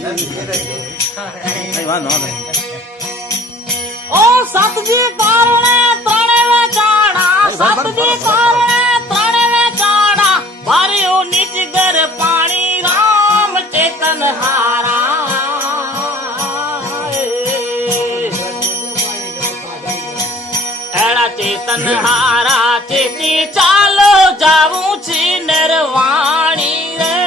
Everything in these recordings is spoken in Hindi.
ओ सतजी कारणे त्रणेय चाड़ा, सतजी कारणे त्रणेय चाड़ा, भरियो निज घर पानी राम चेतन हारा। एड़ा चेतन हारा चेती चालो जाऊं छी निर्वाणी रे।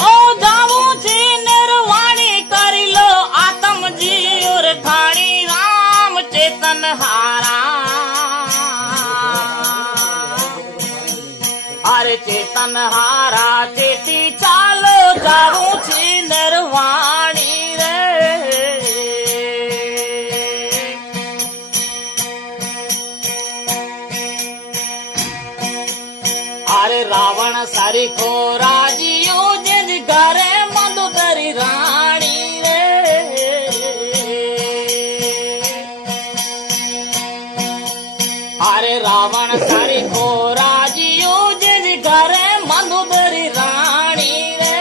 ओ जाऊं छी निर्वाणी करी लो आत्म जी और ठाणी राम चेतन हारा। अरे चेतन हारा चेती चालो जाऊं छी निर्वाणी रे। अरे रावण सारी को राजियो जिन घरे मंदोदरी रानी रे। अरे रावण सारी को राजियो जिन घरे मंदोदरी रानी रे।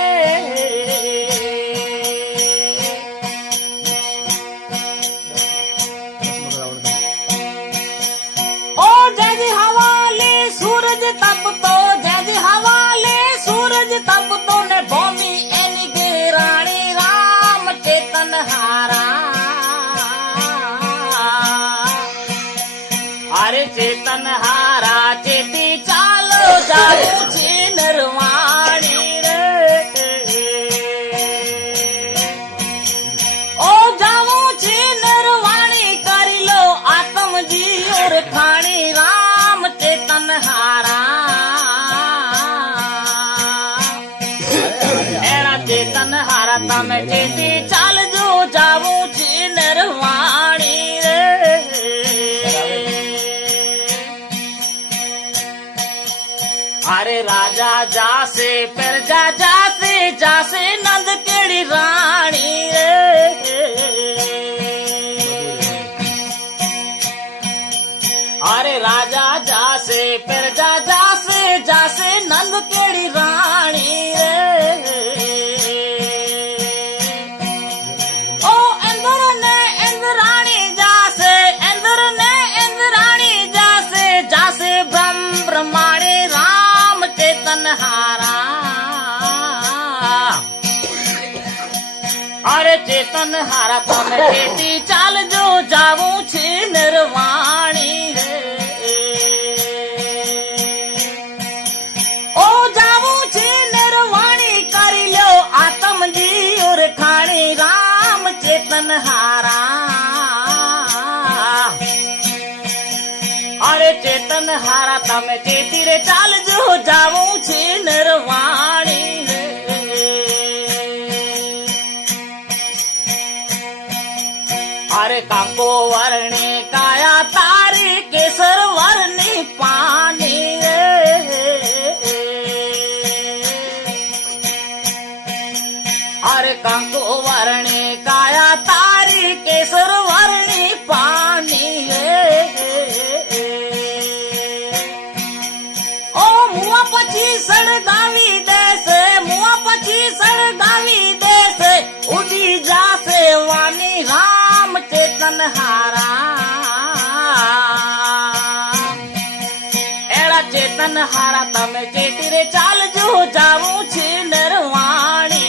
ओ जज हवाले सूरज तप तो, जज हवाले सूरज तप तो ने भूमि एनी के रानी राम चेतन हारा। अरे चेतन हारा चेती चालो जाऊं छी निर्वाणी रे। ओ जाऊं छी निर्वाणी करी लो आत्म जी और खानी राम चेतन हारा। एड़ा चेतन हारा तम चेती चाल जो जाऊं छी निर्वाणी रे। अरे राजा जासे प्रजा जासे जासे नंद केड़ी रानी रे। अरे राजा जासे प्रजा जासे जासे नंद केड़ी रानी रे। ओ इंद्र ने इंद्राणी जासे, इंद्र ने इंद्राणी जासे जासे ब्रह्म ब्रह्माणी राम चेतन हारा। अरे चेतन हारा तम चेती चाल जो जाऊं छी निर्वाणी रे। ओ जाऊं छी निर्वाणी करी लो आत्म जी और खानी राम चेतन हारा। अरे चेतन हारा तम चेती रे चाल जो जाऊं छी निर्वाणी रे। अरे कांको वर्णी काया तारी केसर वर्णी पानी रे। अरे कांको वर्णी काया तारी केसर वर्णी पानी रे। ओ मुआ पची सड़गावी देसे, मुआ पची सड़गावी देसे उड़ी जासे वानी राम चेतन हारा। एड़ा चेतन हारा तम चेती रे चाल जो जाऊं छी निर्वाणी।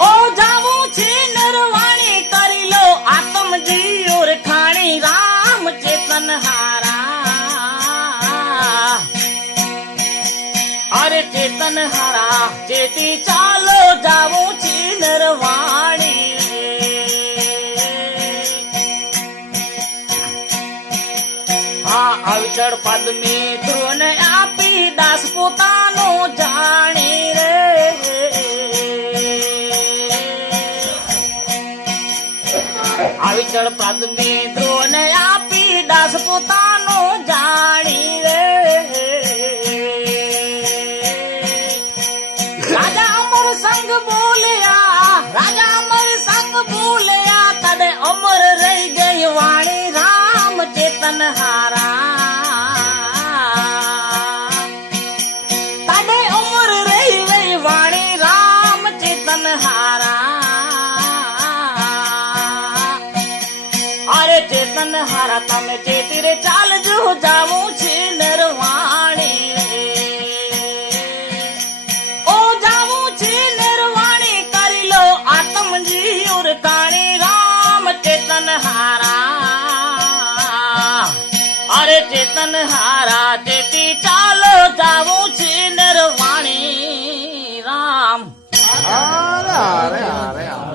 ओ जाऊं छी निर्वाणी करी लो आत्म जी और खानी राम चेतन हारा। अरे चेतन हारा चेती चालो जाऊं छी निर्वाणी। हाँ अविचड़ पद में ध्रुव ने आपी दास पोतानो जानी रे। अविचड़ पद में ध्रुव ने आपी दास पोतानो जानी रे। राजा अमर संग बोलिया, राजा अमर संग बोलिया, तदे अमर रह गई वाणी राम चेतन हारा। ચેતન હારા તમે ચેતી રે ચાલજો જાવું છે નરવાણી રે ઓ જાવું છે નરવાણી કરી લો આત્મજી ઉરકાણી રામ ચેતન હારા અરે ચેતન હારા ચેતી ચાલો જાવું છે નરવાણી રામ અરે અરે અરે